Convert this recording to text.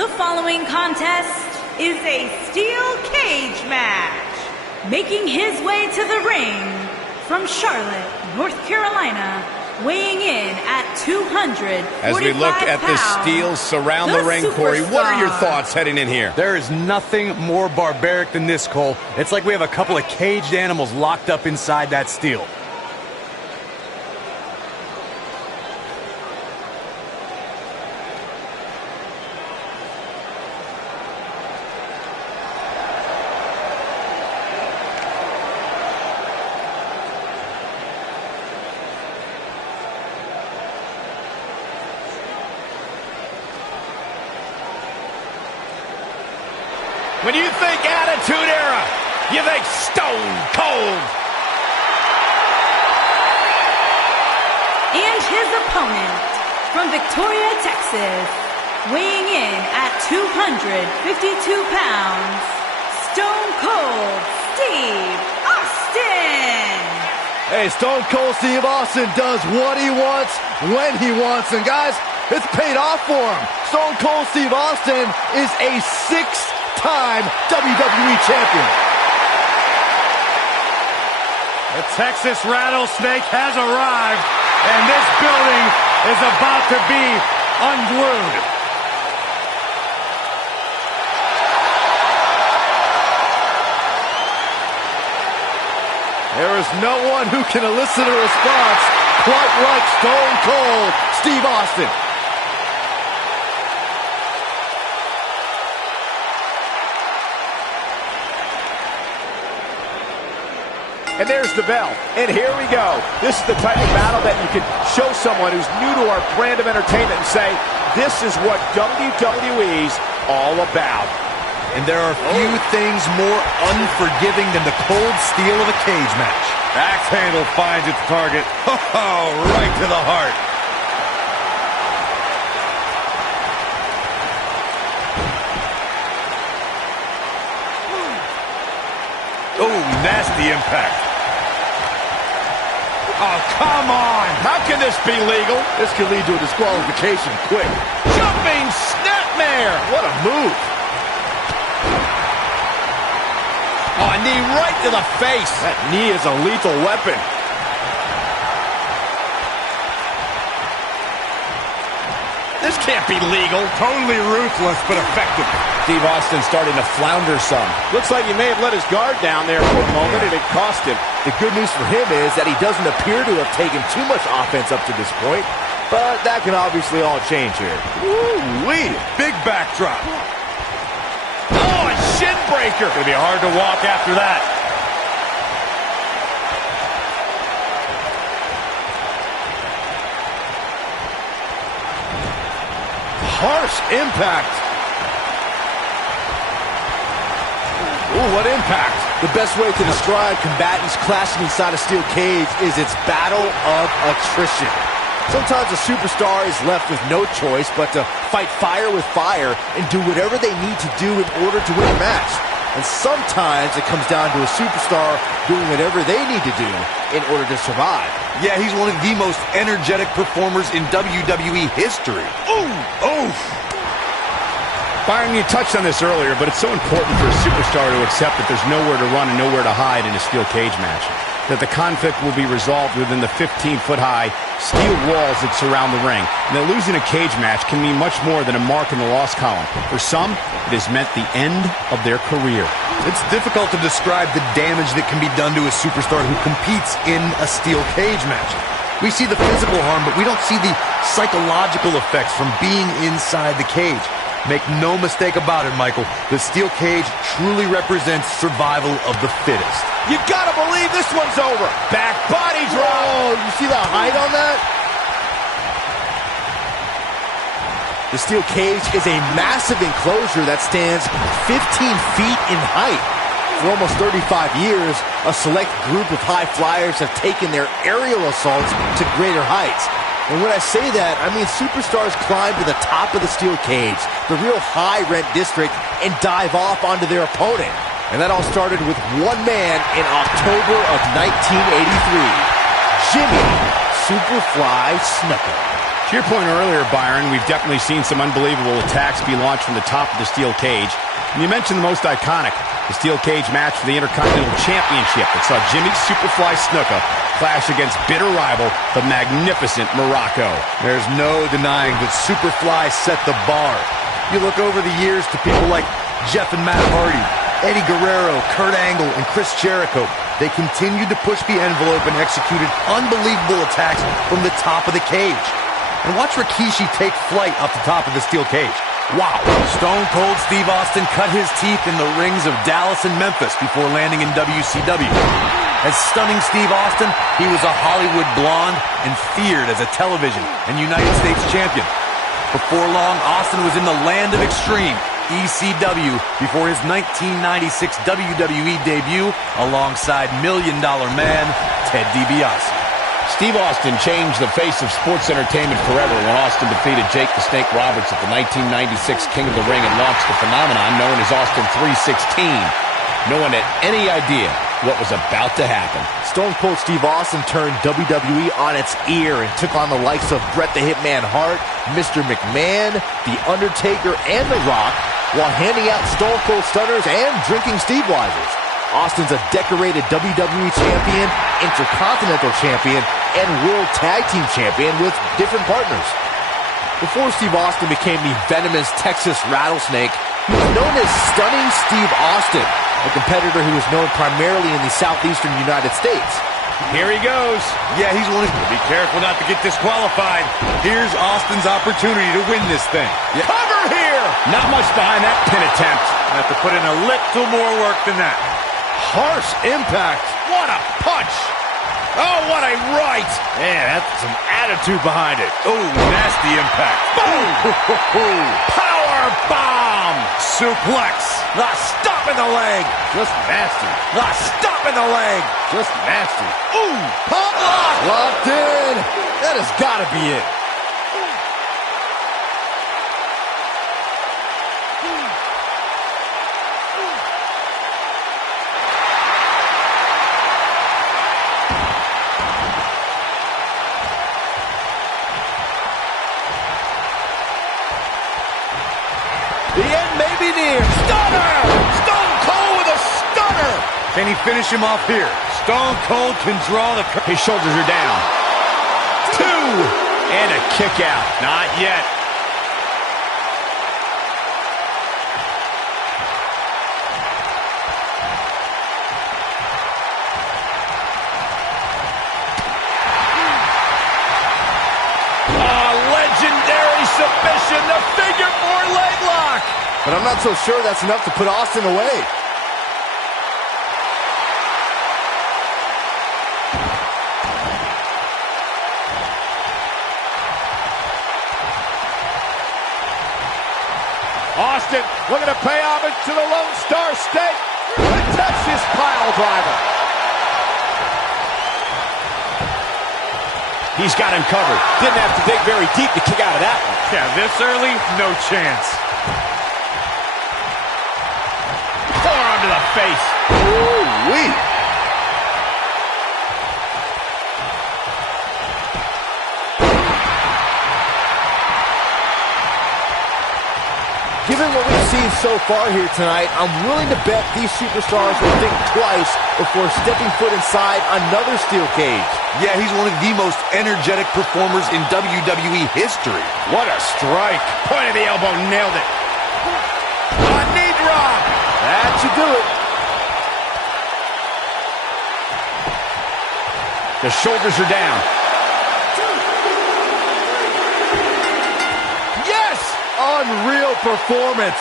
The following contest is a steel cage match. Making his way to the ring from Charlotte, North Carolina, weighing in at 245 As we look at the steel surround the ring, Corey, what are your thoughts heading in here? There is nothing more barbaric than this, Cole. It's like we have a couple of caged animals locked up inside that steel. When you think Attitude Era, you think Stone Cold. And his opponent from Victoria, Texas, weighing in at 252 pounds, Stone Cold Steve Austin. Hey, Stone Cold Steve Austin does what he wants, when he wants, and guys, it's paid off for him. Stone Cold Steve Austin is a six-time WWE champion. The Texas Rattlesnake has arrived, and this building is about to be unglued. There is no one who can elicit a response quite like Stone Cold Steve Austin. And there's the bell. And here we go. This is the type of battle that you can show someone who's new to our brand of entertainment and say, this is what WWE's all about. And there are few things more unforgiving than the cold steel of a cage match. Axe handle finds its target. Oh, right to the heart. Oh, nasty impact. Oh, come on! How can this be legal? This could lead to a disqualification quick. Jumping snapmare! What a move! Oh, a knee right to the face. That knee is a lethal weapon. This can't be legal. Totally ruthless, but effective. Steve Austin starting to flounder some. Looks like he may have let his guard down there for a moment, and it cost him. The good news for him is that he doesn't appear to have taken too much offense up to this point, but that can obviously all change here. Woo-wee! Big backdrop. Oh, a shin breaker. It's going to be hard to walk after that. Harsh impact. Ooh, what impact. The best way to describe combatants clashing inside a steel cage is its battle of attrition. Sometimes a superstar is left with no choice but to fight fire with fire and do whatever they need to do in order to win a match. And sometimes it comes down to a superstar doing whatever they need to do in order to survive. Yeah, he's one of the most energetic performers in WWE history. Ooh! Oof! Byron, you touched on this earlier, but it's so important for a superstar to accept that there's nowhere to run and nowhere to hide in a steel cage match. That the conflict will be resolved within the 15-foot-high steel walls that surround the ring. And that losing a cage match can mean much more than a mark in the loss column. For some, it has meant the end of their career. It's difficult to describe the damage that can be done to a superstar who competes in a steel cage match. We see the physical harm, but we don't see the psychological effects from being inside the cage. Make no mistake about it, Michael. The steel cage truly represents survival of the fittest. You gotta believe this one's over. Back body drop. Oh, you see the height on that? The steel cage is a massive enclosure that stands 15 feet in height. For almost 35 years, a select group of high flyers have taken their aerial assaults to greater heights. And when I say that, I mean superstars climb to the top of the steel cage, the real high-rent district, and dive off onto their opponent. And that all started with one man in October of 1983, Jimmy Superfly Snuka. To your point earlier, Byron, we've definitely seen some unbelievable attacks be launched from the top of the steel cage. And you mentioned the most iconic, the steel cage match for the Intercontinental Championship that saw Jimmy Superfly Snuka clash against bitter rival, the magnificent Morocco. There's no denying that Superfly set the bar. You look over the years to people like Jeff and Matt Hardy, Eddie Guerrero, Kurt Angle, and Chris Jericho. They continued to push the envelope and executed unbelievable attacks from the top of the cage. And watch Rikishi take flight off the top of the steel cage. Wow. Stone Cold Steve Austin cut his teeth in the rings of Dallas and Memphis before landing in WCW. As stunning Steve Austin, he was a Hollywood blonde and feared as a television and United States champion. Before long, Austin was in the land of extreme, ECW, before his 1996 WWE debut alongside Million Dollar Man Ted DiBiase. Steve Austin changed the face of sports entertainment forever when Austin defeated Jake the Snake Roberts at the 1996 King of the Ring and launched the phenomenon known as Austin 316. No one had any idea what was about to happen. Stone Cold Steve Austin turned WWE on its ear and took on the likes of Bret the Hitman Hart, Mr. McMahon, The Undertaker, and The Rock, while handing out Stone Cold Stunners and drinking Steve Weisers. Austin's a decorated WWE champion, Intercontinental champion, and World Tag Team champion with different partners. Before Steve Austin became the venomous Texas Rattlesnake, he was known as Stunning Steve Austin, a competitor who was known primarily in the southeastern United States. Here he goes. Yeah, he's one of... Be careful not to get disqualified. Here's Austin's opportunity to win this thing. Yeah. Cover here! Not much behind that pin attempt. Have to put in a little more work than that. Harsh impact. What a punch. Oh, what a right. Man, that's some attitude behind it. Oh, nasty impact. Boom! Power bomb! Suplex. The stop in the leg. Just nasty. The stop in the leg. Just nasty. Ooh, pop lock. Locked in. That has got to be it. The end may be near. Stunner! Stone Cold with a stunner! Can he finish him off here? Stone Cold can draw the... His shoulders are down. 2! And a kick out. Not yet. Legendary submission, the figure 4 leg lock. But I'm not so sure that's enough to put Austin away. Austin looking to pay homage to the Lone Star State. The Texas pile driver. He's got him covered. Didn't have to dig very deep to kick out of that one. Yeah, this early, no chance. Forearm to the face. Ooh-wee. Given what we've seen so far here tonight, I'm willing to bet these superstars will think twice before stepping foot inside another steel cage. Yeah, he's one of the most energetic performers in WWE history. What a strike. Point of the elbow, nailed it. A knee drop. That should do it. The shoulders are down. Yes! Unreal performance.